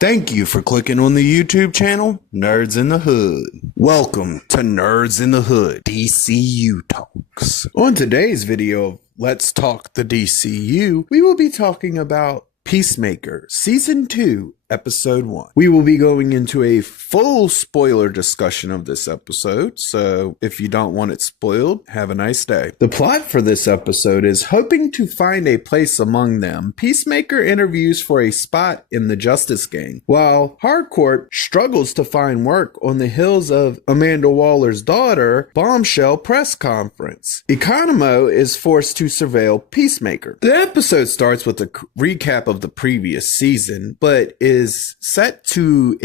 Thank you for clicking on the YouTube channel, Nerds in the Hood. Welcome to Nerds in the Hood, DCU Talks. On today's video of Let's Talk the DCU, we will be talking about Peacemaker, Season 2, Episode 1. We will be going into a full spoiler discussion of this episode, so if you don't want it spoiled, have a nice day. The plot for this episode is hoping to find a place among them. Peacemaker interviews for a spot in the Justice Gang, while Harcourt struggles to find work on the heels of Amanda Waller's daughter bombshell press conference. Economo is forced to surveil Peacemaker. The episode starts with a recap of the previous season, but is set to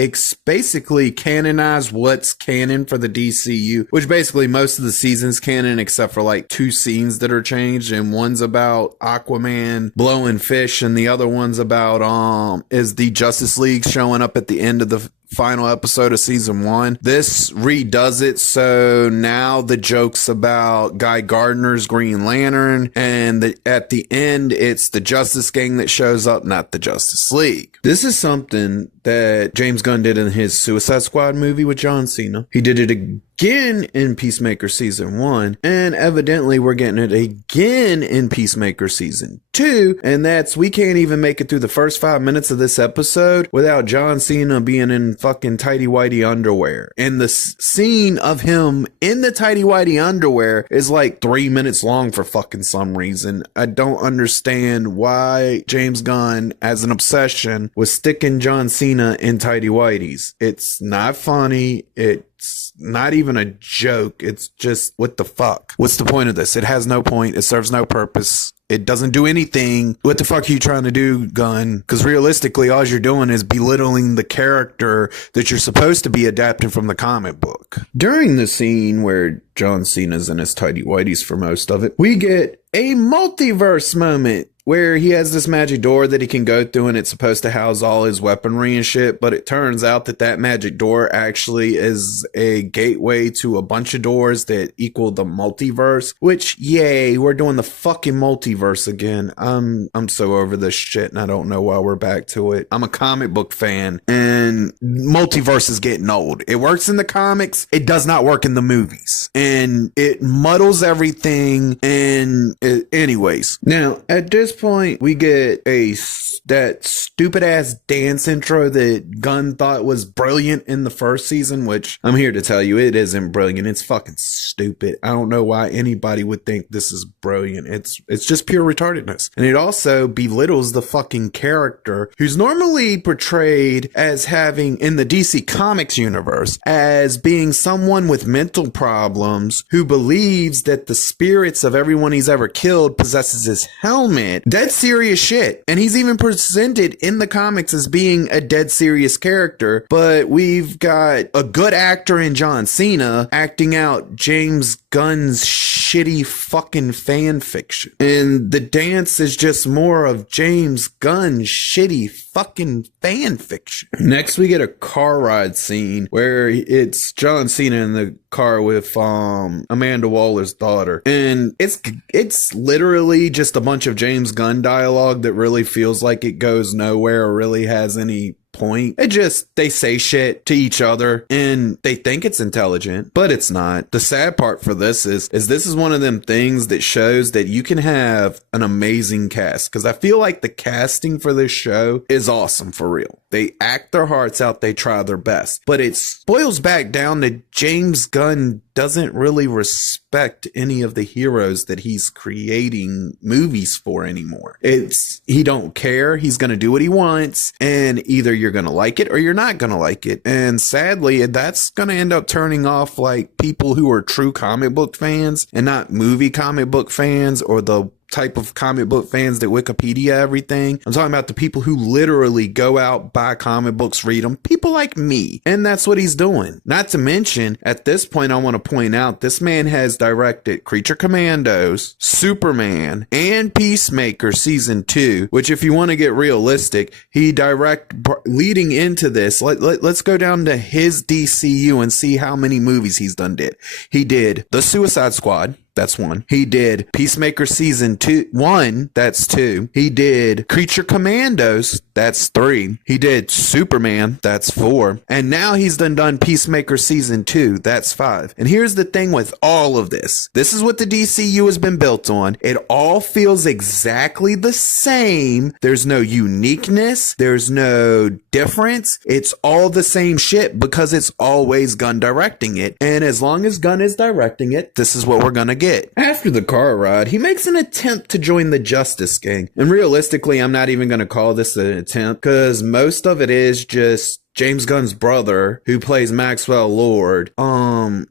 basically canonize what's canon for the DCU, which basically most of the season's canon except for like two scenes that are changed, and one's about Aquaman blowing fish and the other one's about is the Justice League showing up at the end of the final episode of season 1. This redoes it, so now the joke's about Guy Gardner's Green Lantern, and at the end it's the Justice Gang that shows up, not the Justice League. This is something that James Gunn did in his Suicide Squad movie with John Cena. He did it again in Peacemaker Season 1, and evidently we're getting it again in Peacemaker Season 2, and that's we can't even make it through the first 5 minutes of this episode without John Cena being in fucking tighty-whitey underwear. And the scene of him in the tighty-whitey underwear is like 3 minutes long for fucking some reason. I don't understand why James Gunn has an obsession with sticking John Cena in tighty-whities. It's not funny. It's not even a joke. It's just, what the fuck? What's the point of this? It has no point. It serves no purpose. It doesn't do anything. What the fuck are you trying to do, Gunn? Because realistically, all you're doing is belittling the character that you're supposed to be adapting from the comic book. During the scene where John Cena's in his tighty-whities for most of it, we get a multiverse moment where he has this magic door that he can go through, and it's supposed to house all his weaponry and shit, but it turns out that that magic door actually is a gateway to a bunch of doors that equal the multiverse, which, yay, we're doing the fucking multiverse again. I'm so over this shit, and I don't know why we're back to it. I'm a comic book fan, and multiverse is getting old. It works in the comics, it does not work in the movies, and it muddles everything, and anyways. Now, at this point, we get that stupid ass dance intro that Gunn thought was brilliant in the first season, which I'm here to tell you it isn't brilliant. It's fucking stupid. I don't know why anybody would think this is brilliant. It's just pure retardedness. And it also belittles the fucking character who's normally portrayed as having, in the DC Comics universe, as being someone with mental problems who believes that the spirits of everyone he's ever killed possesses his helmet. Dead serious shit. And he's even presented in the comics as being a dead serious character, but we've got a good actor in John Cena acting out James Gunn's shitty fucking fan fiction. And the dance is just more of James Gunn's shitty fucking fan fiction. Next, we get a car ride scene where it's John Cena in the car with Amanda Waller's daughter, and it's literally just a bunch of James Gunn dialogue that really feels like it goes nowhere or really has any point. They say shit to each other and they think it's intelligent, but it's not. The sad part for this is this is one of them things that shows that you can have an amazing cast, because I feel like the casting for this show is awesome for real. They act their hearts out, they try their best, but it boils back down to James Gunn doesn't really respect any of the heroes that he's creating movies for anymore. He don't care. He's going to do what he wants, and either you're going to like it or you're not going to like it. And sadly, that's going to end up turning off like people who are true comic book fans and not movie comic book fans, or the type of comic book fans that Wikipedia everything. I'm talking about the people who literally go out, buy comic books, read them. People like me. And that's what he's doing. Not to mention, at this point, I want to point out, this man has directed Creature Commandos, Superman, and Peacemaker Season 2, which, if you want to get realistic, leading into this, let's go down to his DCU and see how many movies he's done did. He did The Suicide Squad. That's 1. He did Peacemaker season 1. That's 2. He did Creature Commandos. That's 3. He did Superman. That's 4. And now he's done Peacemaker season 2. That's 5. And here's the thing with all of this. This is what the DCU has been built on. It all feels exactly the same. There's no uniqueness. There's no difference. It's all the same shit because it's always Gunn directing it. And as long as Gunn is directing it, this is what we're gonna get. After the car ride, he makes an attempt to join the Justice Gang. And realistically, I'm not even gonna call this an attempt because most of it is just James Gunn's brother, who plays Maxwell Lord.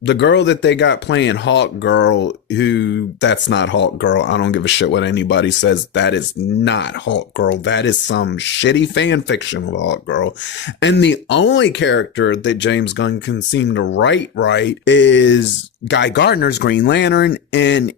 The girl that they got playing Hawk Girl, that's not Hawk Girl. I don't give a shit what anybody says. That is not Hawk Girl. That is some shitty fan fiction of Hawk Girl. And the only character that James Gunn can seem to write right is Guy Gardner's Green Lantern. And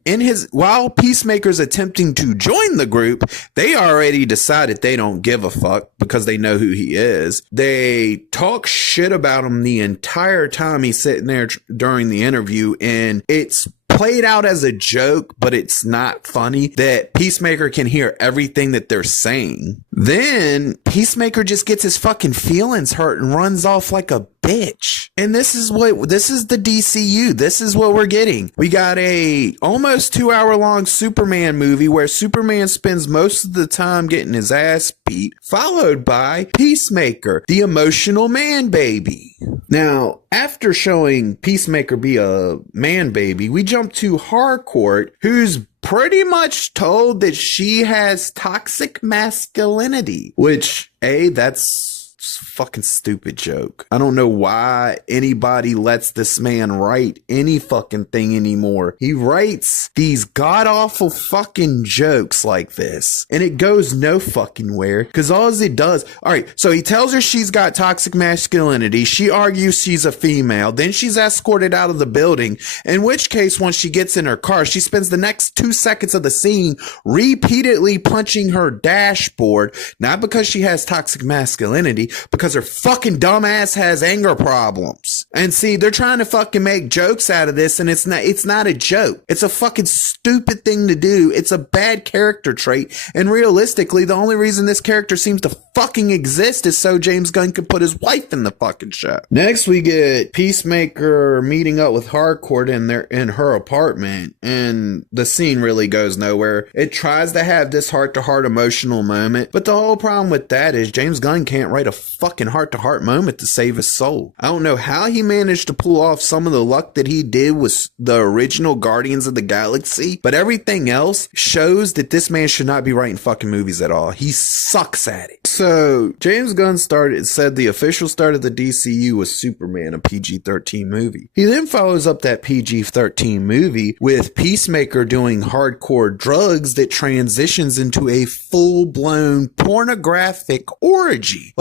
while Peacemaker's attempting to join the group, they already decided they don't give a fuck because they know who he is. They talk shit about him the entire time he's sitting there during the interview, and it's played out as a joke, but it's not funny that Peacemaker can hear everything that they're saying. Then Peacemaker just gets his fucking feelings hurt and runs off like a bitch. And this is the DCU. This is what we're getting. We got a almost 2-hour long Superman movie where Superman spends most of the time getting his ass beat, followed by Peacemaker, the emotional man baby. Now, after showing Peacemaker be a man baby, we jump to Harcourt, who's pretty much told that she has toxic masculinity, which, that's fucking stupid joke. I don't know why anybody lets this man write any fucking thing anymore. He writes these god-awful fucking jokes like this, and it goes no fucking where, because all it does... Alright, so he tells her she's got toxic masculinity. She argues she's a female. Then she's escorted out of the building, in which case, once she gets in her car, she spends the next 2 seconds of the scene repeatedly punching her dashboard, not because she has toxic masculinity, because her fucking dumbass has anger problems. And see, they're trying to fucking make jokes out of this, and it's not a joke. It's a fucking stupid thing to do. It's a bad character trait. And realistically, the only reason this character seems to fucking exist is so James Gunn could put his wife in the fucking show. Next, we get Peacemaker meeting up with Harcourt in her apartment, and the scene really goes nowhere. It tries to have this heart-to-heart emotional moment, but the whole problem with that is James Gunn can't write a fucking heart-to-heart moment to save his soul. I don't know how he managed to pull off some of the luck that he did with the original Guardians of the Galaxy, but everything else shows that this man should not be writing fucking movies at all. He sucks at it. So James Gunn said the official start of the DCU was Superman, a PG-13 movie. He then follows up that PG-13 movie with Peacemaker doing hardcore drugs that transitions into a full-blown pornographic orgy.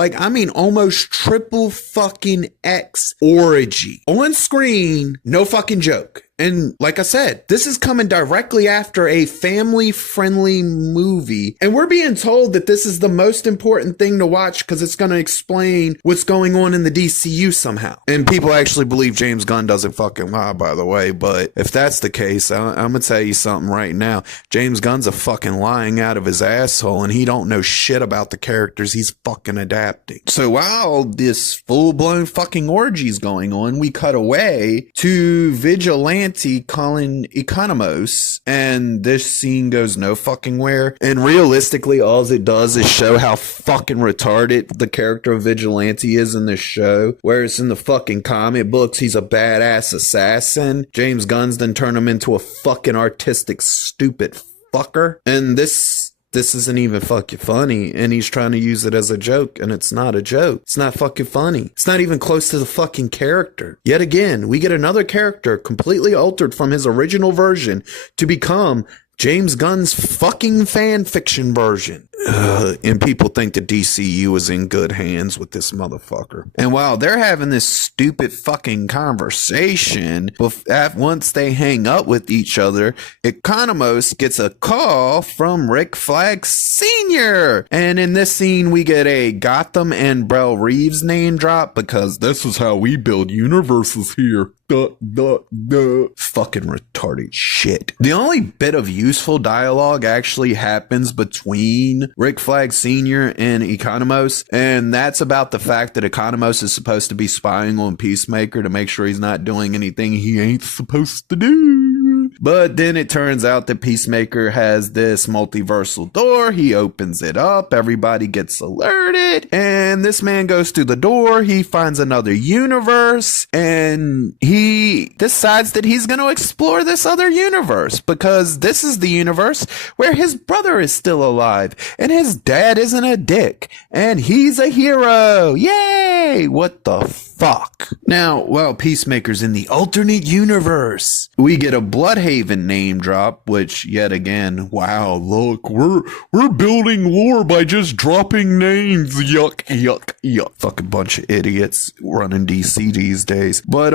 Almost triple fucking X orgy. On screen, no fucking joke. And like I said, this is coming directly after a family-friendly movie. And we're being told that this is the most important thing to watch because it's going to explain what's going on in the DCU somehow. And people actually believe James Gunn doesn't fucking lie, by the way. But if that's the case, I'm going to tell you something right now. James Gunn's a fucking lying out of his asshole, and he don't know shit about the characters he's fucking adapting. So while this full-blown fucking orgy's going on, we cut away to Vigilante calling Economos, and this scene goes no fucking where. And realistically, all it does is show how fucking retarded the character of Vigilante is in this show. Whereas in the fucking comic books, he's a badass assassin. James Gunn's then turned him into a fucking artistic stupid fucker. And this isn't even fucking funny, and he's trying to use it as a joke, and it's not a joke. It's not fucking funny. It's not even close to the fucking character. Yet again, we get another character completely altered from his original version to become James Gunn's fucking fan fiction version. And people think the DCU is in good hands with this motherfucker. And while they're having this stupid fucking conversation, once they hang up with each other, Economos gets a call from Rick Flag Sr. And in this scene, we get a Gotham and Brell Reeves name drop because this is how we build universes here. Fucking retarded shit. The only bit of useful dialogue actually happens between Rick Flag Sr. and Economos, and that's about the fact that Economos is supposed to be spying on Peacemaker to make sure he's not doing anything he ain't supposed to do. But then it turns out that Peacemaker has this multiversal door. He opens it up. Everybody gets alerted. And this man goes through the door. He finds another universe. And he decides that he's going to explore this other universe. Because this is the universe where his brother is still alive. And his dad isn't a dick. And he's a hero. Yay! What the fuck? Now, while Peacemaker's in the alternate universe, we get a Bloodhaven name drop, which yet again, wow, look, we're building lore by just dropping names. Yuck, yuck, yuck. Fucking bunch of idiots running DC these days. But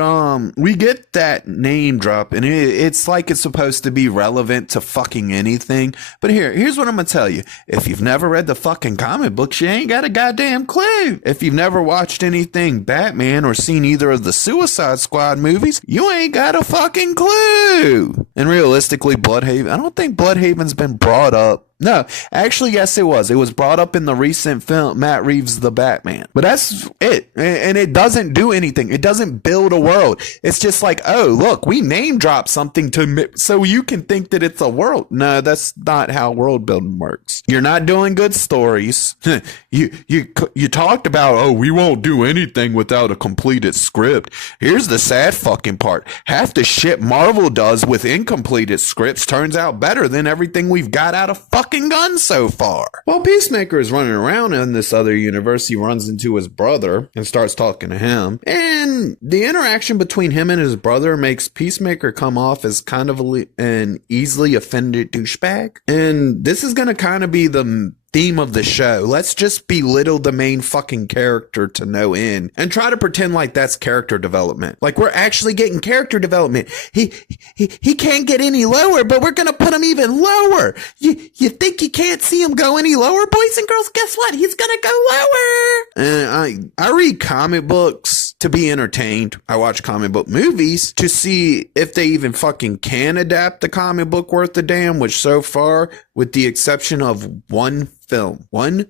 we get that name drop, and it's like it's supposed to be relevant to fucking anything. But here's what I'm gonna tell you. If you've never read the fucking comic books, you ain't got a goddamn clue. If you've never watched anything Batman or seen either of the Suicide Squad movies, you ain't got a fucking clue. And realistically, Bloodhaven, I don't think Bloodhaven's been brought up. No, actually, yes, it was. It was brought up in the recent film, Matt Reeves' The Batman. But that's it. And it doesn't do anything. It doesn't build a world. It's just like, oh, look, we name drop something so you can think that it's a world. No, that's not how world building works. You're not doing good stories. You talked about, oh, we won't do anything without a completed script. Here's the sad fucking part. Half the shit Marvel does with incompleted scripts turns out better than everything we've got out of fucking Gun so far. While Peacemaker is running around in this other universe, he runs into his brother and starts talking to him. And the interaction between him and his brother makes Peacemaker come off as kind of an easily offended douchebag. And this is going to kind of be the theme of the show. Let's just belittle the main fucking character to no end and try to pretend like that's character development. Like we're actually getting character development. He can't get any lower, but we're gonna put him even lower. You think you can't see him go any lower, boys and girls? Guess what? He's gonna go lower. And I read comic books to be entertained. I watch comic book movies to see if they even fucking can adapt the comic book worth a damn, which so far, with the exception of one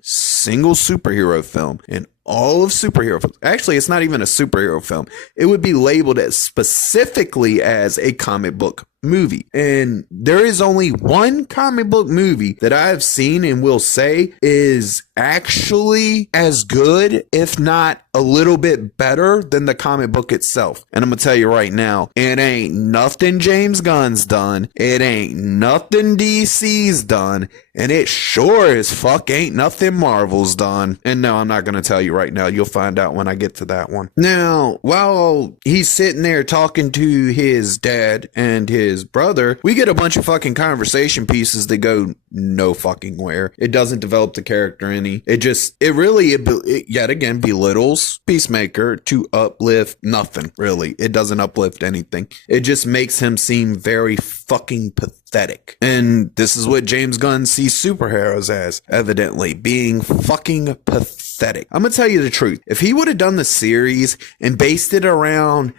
single superhero film in all of superhero films. Actually, it's not even a superhero film. It would be labeled as specifically as a comic book movie. And there is only one comic book movie that I have seen and will say is actually as good, if not a little bit better than the comic book itself. And I'm gonna tell you right now, it ain't nothing James Gunn's done. It ain't nothing DC's done. And it sure as fuck ain't nothing Marvel's done. And no, I'm not gonna tell you right now. You'll find out when I get to that one. Now, while he's sitting there talking to his dad and his brother, we get a bunch of fucking conversation pieces that go no fucking where. It doesn't develop the character any. It yet again belittles Peacemaker to uplift nothing, really. It doesn't uplift anything. It just makes him seem very fucking pathetic. And this is what James Gunn sees superheroes as, evidently, being fucking pathetic. I'm gonna tell you the truth. If he would have done the series and based it around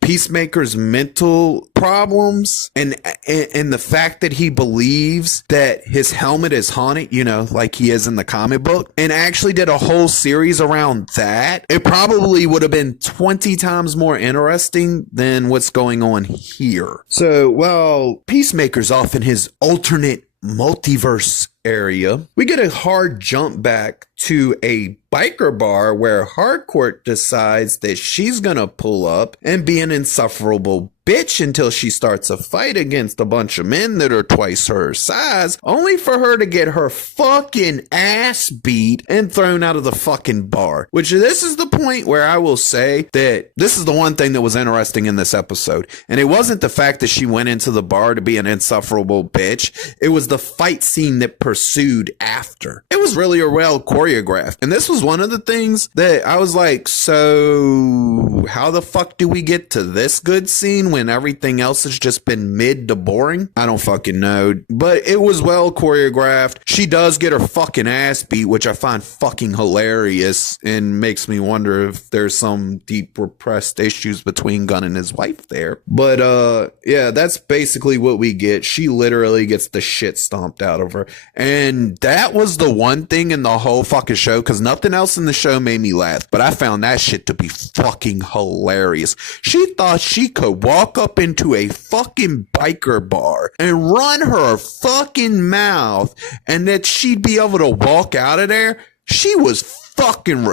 Peacemaker's mental problems and the fact that he believes that his helmet is haunted, like he is in the comic book, and actually did a whole series around that, it probably would have been 20 times more interesting than what's going on here. So while Peacemaker's off in his alternate multiverse area, we get a hard jump back to a biker bar where Harcourt decides that she's gonna pull up and be an insufferable bitch until she starts a fight against a bunch of men that are twice her size, only for her to get her fucking ass beat and thrown out of the fucking bar. Which this is the point where I will say that this is the one thing that was interesting in this episode. And it wasn't the fact that she went into the bar to be an insufferable bitch. It was the fight scene that pursued after. It was really well choreographed. And this was one of the things that I was like, so how the fuck do we get to this good scene when everything else has just been mid to boring? I don't fucking know. But it was well choreographed. She does get her fucking ass beat, which I find fucking hilarious and makes me wonder if there's some deep repressed issues between Gunn and his wife there. But yeah, that's basically what we get. She literally gets the shit stomped out of her. And that was the one thing in the whole fucking show, because nothing else in the show made me laugh. But I found that shit to be fucking hilarious. She thought she could walk up into a fucking biker bar and run her fucking mouth and that she'd be able to walk out of there. She was fucking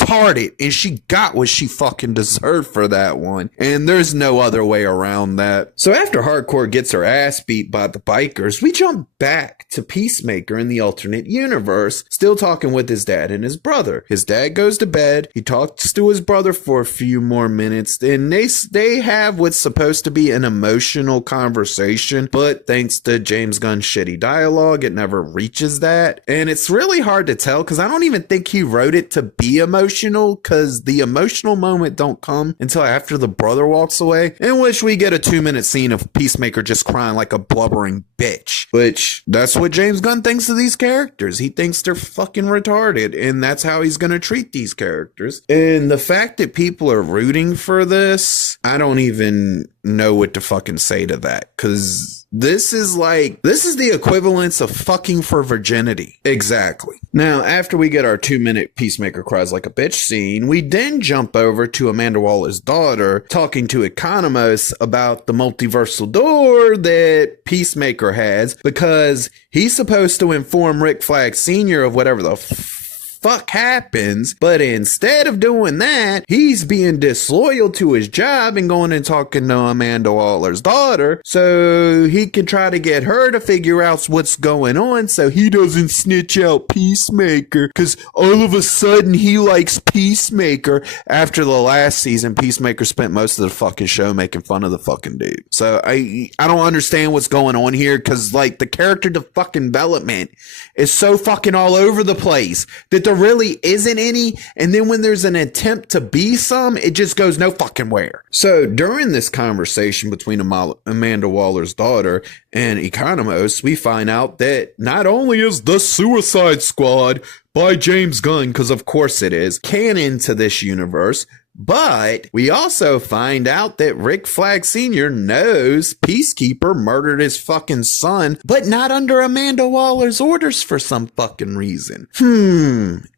retarded, and she got what she fucking deserved for that one. And there's no other way around that. So after Hardcore gets her ass beat by the bikers, we jump back to Peacemaker in the alternate universe, still talking with his dad and his brother. His dad goes to bed. He talks to his brother for a few more minutes, and they have what's supposed to be an emotional conversation, but thanks to James Gunn's shitty dialogue, it never reaches that. And it's really hard to tell, because I don't even think he wrote it to be emotional, because the emotional moment don't come until after the brother walks away, in which we get a 2-minute scene of Peacemaker just crying like a blubbering bitch, which that's what James Gunn thinks of these characters. He thinks they're fucking retarded, and that's how he's gonna treat these characters. And the fact that people are rooting for this, I don't even know what to fucking say to that, because this is the equivalence of fucking for virginity. Exactly. Now, after we get our 2-minute Peacemaker cries like a bitch scene, we then jump over to Amanda Waller's daughter talking to Economos about the multiversal door that Peacemaker has, because he's supposed to inform Rick Flag Sr. of whatever the fuck happens, but instead of doing that, he's being disloyal to his job and going and talking to Amanda Waller's daughter so he can try to get her to figure out what's going on so he doesn't snitch out Peacemaker, because all of a sudden he likes Peacemaker. After the last season, Peacemaker spent most of the fucking show making fun of the fucking dude. So I don't understand what's going on here, because like the character fucking development is so fucking all over the place that there really isn't any, and then when there's an attempt to be some, it just goes no fucking where. So during this conversation between Amanda Waller's daughter and Economos, we find out that not only is The Suicide Squad by James Gunn, because of course it is, canon to this universe, but we also find out that Rick Flag Sr. knows Peacekeeper murdered his fucking son, but not under Amanda Waller's orders for some fucking reason.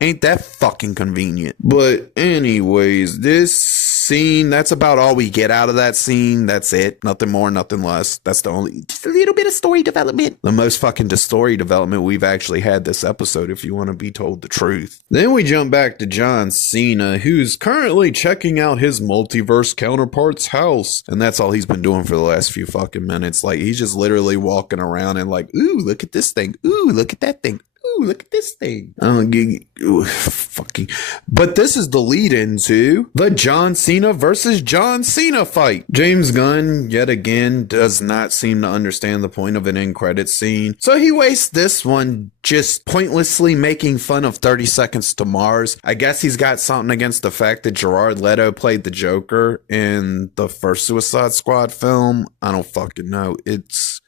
Ain't that fucking convenient? But anyways, this scene, that's about all we get out of that scene. That's it. Nothing more, nothing less. That's the only, just a little bit of story development. The most fucking story development we've actually had this episode, if you want to be told the truth. Then we jump back to John Cena, who's currently checking out his multiverse counterpart's house. And that's all he's been doing for the last few fucking minutes. Like, he's just literally walking around and like, ooh, look at this thing. Ooh, look at that thing. Ooh, look at this thing. Fucking. But this is the lead into the John Cena versus John Cena fight. James Gunn, yet again, does not seem to understand the point of an end credit scene. So he wastes this one just pointlessly making fun of 30 Seconds to Mars. I guess he's got something against the fact that Jared Leto played the Joker in the first Suicide Squad film. I don't fucking know. It's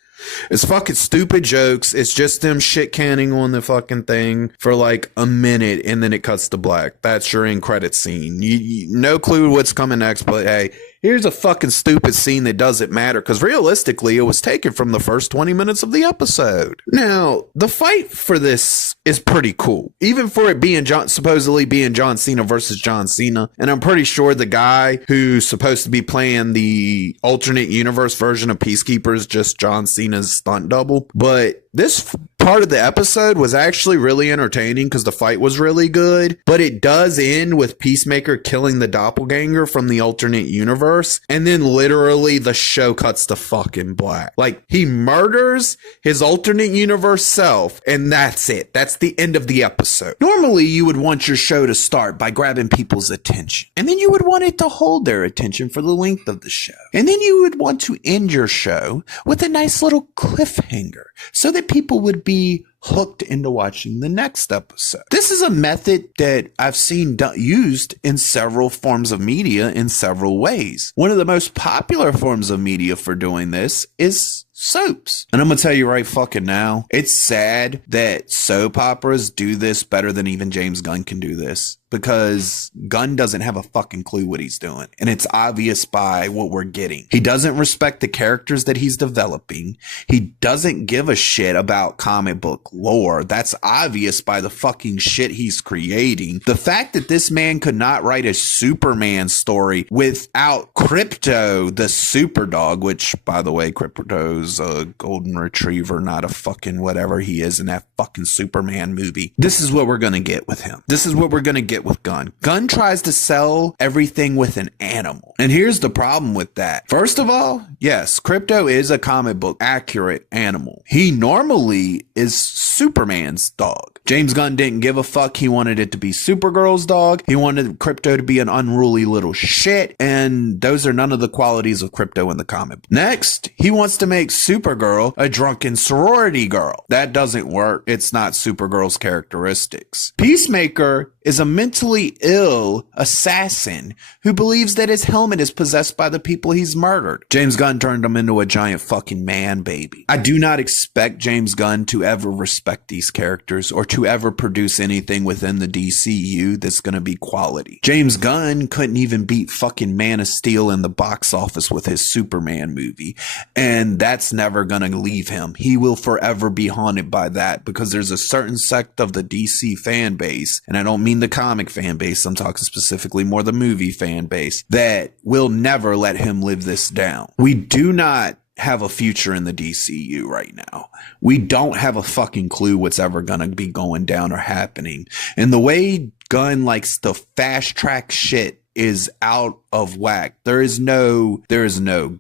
fucking stupid jokes. It's just them shit canning on the fucking thing for like a minute and then it cuts to black. That's your end credit scene. You no clue what's coming next, but hey, here's a fucking stupid scene that doesn't matter because realistically it was taken from the first 20 minutes of the episode. Now, the fight for this is pretty cool. Even for it being supposedly being John Cena versus John Cena. And I'm pretty sure the guy who's supposed to be playing the alternate universe version of Peacekeeper is just John Cena's stunt double. But this part of the episode was actually really entertaining because the fight was really good, but it does end with Peacemaker killing the doppelganger from the alternate universe, and then literally the show cuts to fucking black. Like, he murders his alternate universe self, and that's it. That's the end of the episode. Normally, you would want your show to start by grabbing people's attention, and then you would want it to hold their attention for the length of the show, and then you would want to end your show with a nice little cliffhanger so that people would be hooked into watching the next episode. This is a method that I've seen used in several forms of media in several ways. One of the most popular forms of media for doing this is soaps. And I'm gonna tell you right fucking now, it's sad that soap operas do this better than even James Gunn can do this, because Gunn doesn't have a fucking clue what he's doing. And it's obvious by what we're getting. He doesn't respect the characters that he's developing. He doesn't give a shit about comic book lore. That's obvious by the fucking shit he's creating. The fact that this man could not write a Superman story without Crypto, the super dog, which, by the way, Crypto's a golden retriever, not a fucking whatever he is in that fucking Superman movie. This is what we're gonna get with him. This is what we're gonna get with Gunn. Gunn tries to sell everything with an animal. And here's the problem with that. First of all, yes, Crypto is a comic book accurate animal. He normally is Superman's dog. James Gunn didn't give a fuck. He wanted it to be Supergirl's dog. He wanted Crypto to be an unruly little shit. And those are none of the qualities of Crypto in the comic. Next, he wants to make Supergirl a drunken sorority girl. That doesn't work. It's not Supergirl's characteristics. Peacemaker is a mentally ill assassin who believes that his helmet is possessed by the people he's murdered. James Gunn turned him into a giant fucking man baby. I do not expect James Gunn to ever respect these characters or to ever produce anything within the DCU that's going to be quality. James Gunn couldn't even beat fucking Man of Steel in the box office with his Superman movie, and that's never going to leave him. He will forever be haunted by that, because there's a certain sect of the DC fan base, and I don't mean the comic fan base, I'm talking specifically more the movie fan base, that will never let him live this down. We do not have a future in the DCU right now. We don't have a fucking clue what's ever gonna be going down or happening. And the way Gunn likes to fast track shit is out of whack. There is no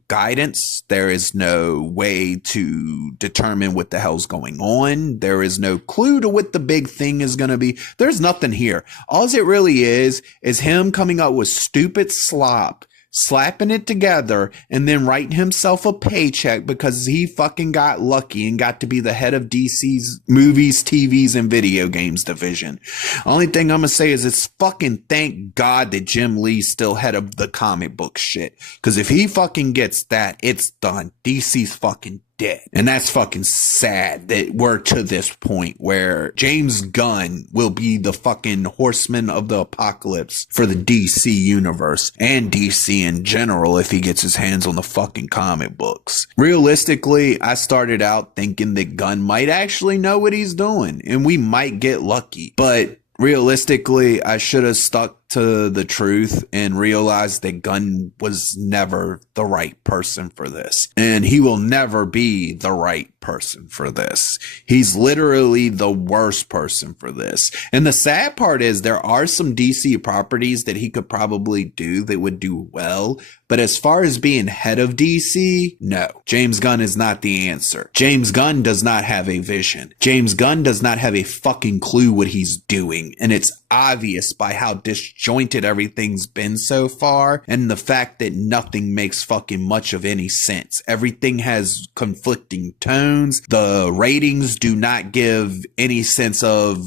guidance. There is no way to determine what the hell's going on. There is no clue to what the big thing is going to be. There's nothing here. All it really is him coming up with stupid slop, slapping it together, and then writing himself a paycheck because he fucking got lucky and got to be the head of DC's movies, TVs, and video games division. Only thing I'm gonna say is it's fucking thank God that Jim Lee's still head of the comic book shit. Because if he fucking gets that, it's done. DC's fucking dead. And that's fucking sad that we're to this point where James Gunn will be the fucking horseman of the apocalypse for the DC universe and DC in general if he gets his hands on the fucking comic books. Realistically, I started out thinking that Gunn might actually know what he's doing and we might get lucky. But realistically, I should have stuck to the truth and realized that Gunn was never the right person for this. And he will never be the right person for this. He's literally the worst person for this. And the sad part is there are some DC properties that he could probably do that would do well. But as far as being head of DC, no. James Gunn is not the answer. James Gunn does not have a vision. James Gunn does not have a fucking clue what he's doing. And it's obvious by how disjointed everything's been so far, and the fact that nothing makes fucking much of any sense. Everything has conflicting tones. The ratings do not give any sense of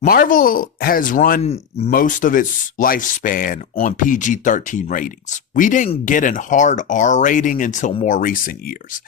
Marvel has run most of its lifespan on PG-13 ratings. We didn't get a hard R rating until more recent years.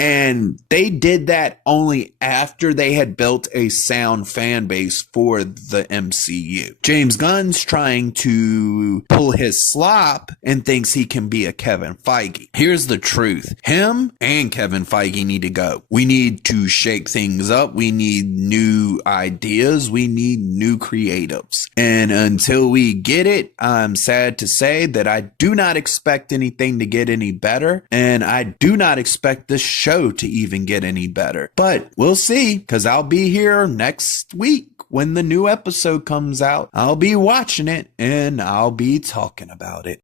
And they did that only after they had built a sound fan base for the MCU. James Gunn's trying to pull his slop and thinks he can be a Kevin Feige. Here's the truth. Him and Kevin Feige need to go. We need to shake things up. We need new ideas. We need new creatives. And until we get it, I'm sad to say that I do not expect anything to get any better. And I do not expect this show show to even get any better. But we'll see, because I'll be here next week when the new episode comes out. I'll be watching it and I'll be talking about it.